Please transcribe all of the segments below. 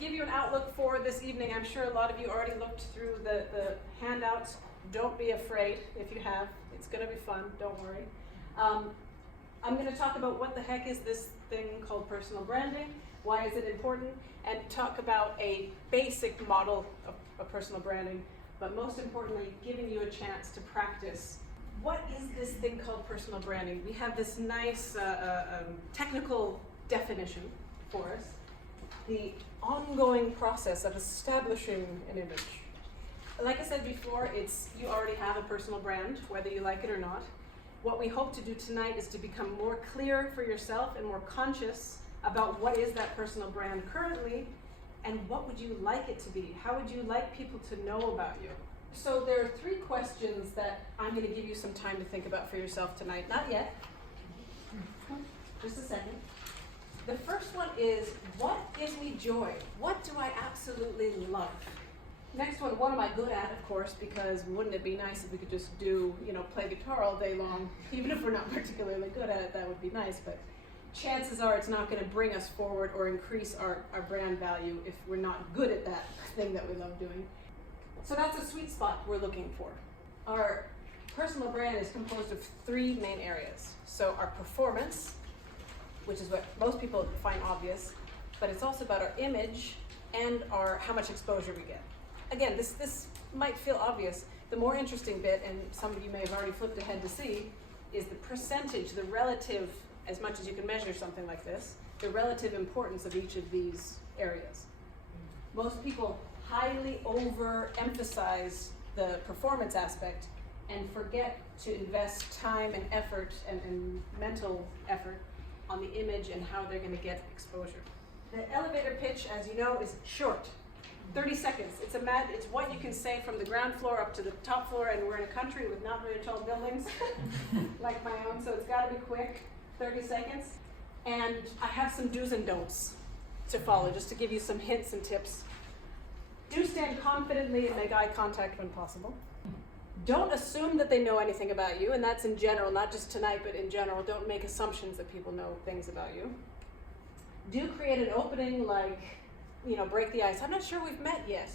give you an outlook for this evening, I'm sure a lot of you already looked through the handouts. Don't be afraid if you have. It's going to be fun, don't worry. I'm going to talk about what the heck is this thing called personal branding, why is it important, and talk about a basic model of personal branding, but most importantly, giving you a chance to practice. What is this thing called personal branding? We have this nice technical definition for us. The ongoing process of establishing an image. Like I said before, you already have a personal brand, whether you like it or not. What we hope to do tonight is to become more clear for yourself and more conscious about what is that personal brand currently, and what would you like it to be? How would you like people to know about you? So there are 3 questions that I'm going to give you some time to think about for yourself tonight. Not yet. Just a second. The first one is, what gives me joy? What do I absolutely love? Next one, what am I good at, of course, because wouldn't it be nice if we could just play guitar all day long? Even if we're not particularly good at it, that would be nice, but chances are it's not going to bring us forward or increase our brand value if we're not good at that thing that we love doing. So that's a sweet spot we're looking for. Our personal brand is composed of 3 main areas. So our performance, which is what most people find obvious, but it's also about our image and how much exposure we get. Again, this might feel obvious. The more interesting bit, and some of you may have already flipped ahead to see, is the percentage, the relative, as much as you can measure something like this, the relative importance of each of these areas. Most people highly overemphasize the performance aspect and forget to invest time and effort and mental effort on the image and how they're going to get exposure. The elevator pitch, as you know, is short. 30 seconds. It's what you can say from the ground floor up to the top floor, and we're in a country with not very tall buildings like my own, so it's got to be quick, 30 seconds. And I have some do's and don'ts to follow, just to give you some hints and tips. Do stand confidently and make eye contact when possible. Don't assume that they know anything about you, and that's in general, not just tonight, but in general. Don't make assumptions that people know things about you. Do create an opening, like, break the ice. I'm not sure we've met yet.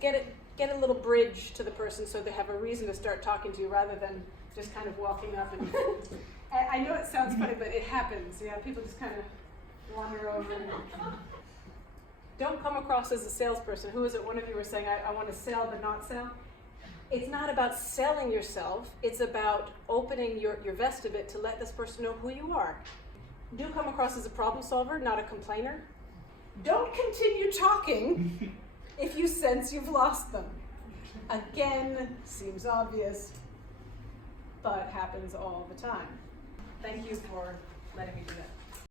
Get a little bridge to the person so they have a reason to start talking to you rather than just kind of walking up and. I know it sounds funny, but it happens. People just kind of wander over. Don't come across as a salesperson. Who is it? One of you were saying, I want to sell but not sell. It's not about selling yourself. It's about opening your vest a bit to let this person know who you are. Do come across as a problem solver, not a complainer. Don't continue talking if you sense you've lost them. Again, seems obvious, but happens all the time. Thank you for letting me do that.